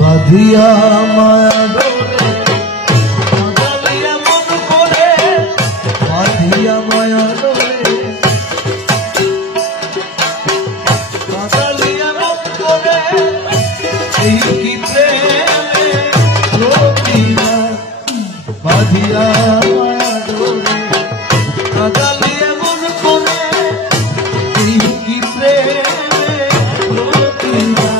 বাঁধিয়া মায়া ডোরে বাঁধালিয়া মন করে বাঁধিয়া মায়া ডোরে বাঁধালিয়া মন করে এই কি প্রেমে রোগীরা বাঁধিয়া মায়া ডোরে বাঁধালিয়া মন করে এই কি প্রেমে রোগীরা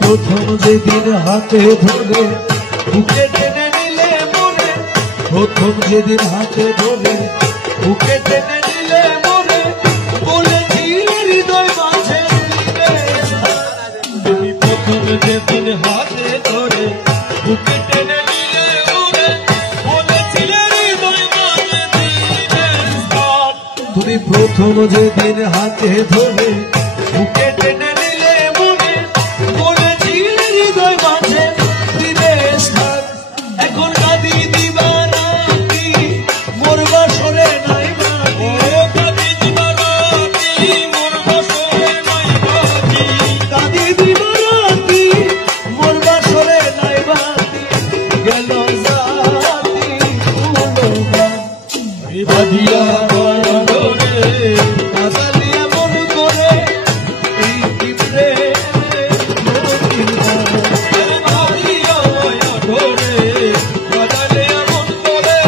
প্রথম যেদিন হাতে ধরে বুকে টেনে নিলে মনে প্রথম যেদিন হাতে ধরে বুকে টেনে নিলে মনে বলেছিলে হৃদয় মাঝে তুমি প্রথম যেদিন হাতে ধরে বুকে টেনে নিলে মনে বলেছিলে হৃদয় মাঝে তুমি প্রথম যেদিন হাতে ধরে বুকে টেনে বাঁধিয়া মায়া ডোরে বাঁধালিয়া মন করে এই কি প্রেমে রোগীরা বাঁধিয়া মায়া ডোরে বাঁধালিয়া মন করে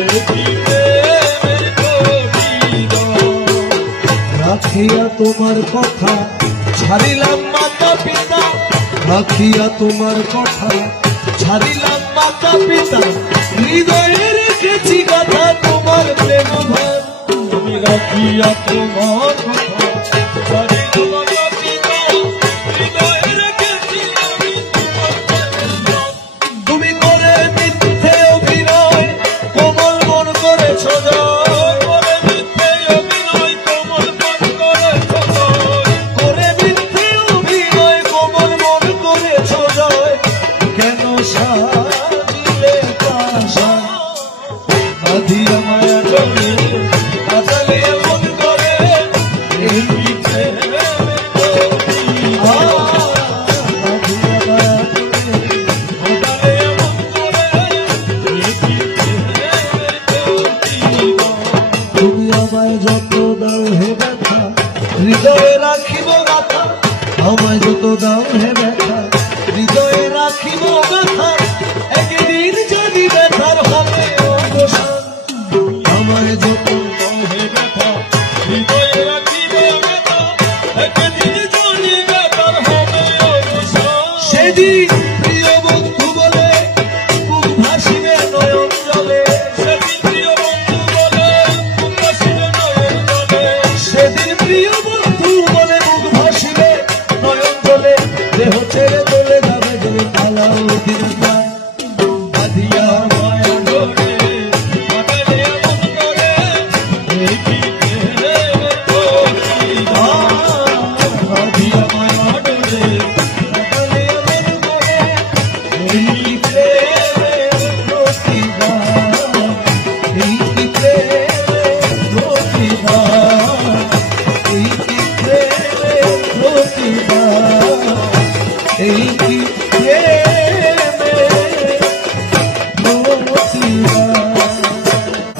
এই কি প্রেমে রোগীরা রাখিয়া তোমার কথা ছাড়িলাম মাতা পিতা রাখিয়া তোমার কথা ছাড়িলাম মাতা পিতা হৃদয়ে রেখেছি কথা তোমার প্রেম ভার তুমি রাখিয়া তোমার কথা ছাড়িলাম মাতা পিতা হৃদয়ে রেখেছি তুমি করে মিথ্যে অভিনয় কোমল মন করেছ জয় করে মিথ্যে অভিনয় কোমল মন করেছ জয় করে মিথ্যে অভিনয় কোমল মন করেছ জয় কেন সাজিলে পাশা বাঁধিয়া মায়া ডোরে বাঁধালিয়া মন করে এই কি প্রেমে রোগীরা বাঁধিয়া মায়া ডোরে বাঁধালিয়া মন করে এই কি প্রেমে রোগীরা তুমি আমায় যত দাও হে ব্যথা হৃদয়ে রাখিব গাথা আমায় যত দাও হে ব্যথা হৃদয়ে রাখিব ব্যথা একদিন যদি ব্যথার হবে অবসান আমায় যত দাও হে ব্যথা হৃদয়ে রাখিব ব্যথা একদিন যদি ব্যথার হবে অবসান সেদিন প্রিয় বন্ধু বলে বুক ভাসিবে নয়ন জলে সেদিন প্রিয় বন্ধু বলে বুক ভাসিবে নয়ন জলে সেদিন প্রিয় বন্ধু বলে বুক ভাসিবে নয়ন জলে দেহ ছেড়ে চলে যাবে যদি পালাও দিন বাঁধিয়া মায়া ডোরে বাঁধালিয়া মন করে এই কি প্রেমে রোগীরা বাঁধিয়া মায়া ডোরে বাঁধালিয়া মন করে এই কি প্রেমে রোগীরা এই কি প্রেমে রোগীরা এই কি প্রেমে রোগীরা এই কি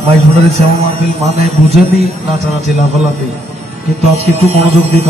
ভাই বোনেদের শ্যামা মাহফিল মানে বুঝেনি নাচানাচি লাফালাফি, কিন্তু আজকে একটু মনোযোগ দিয়ে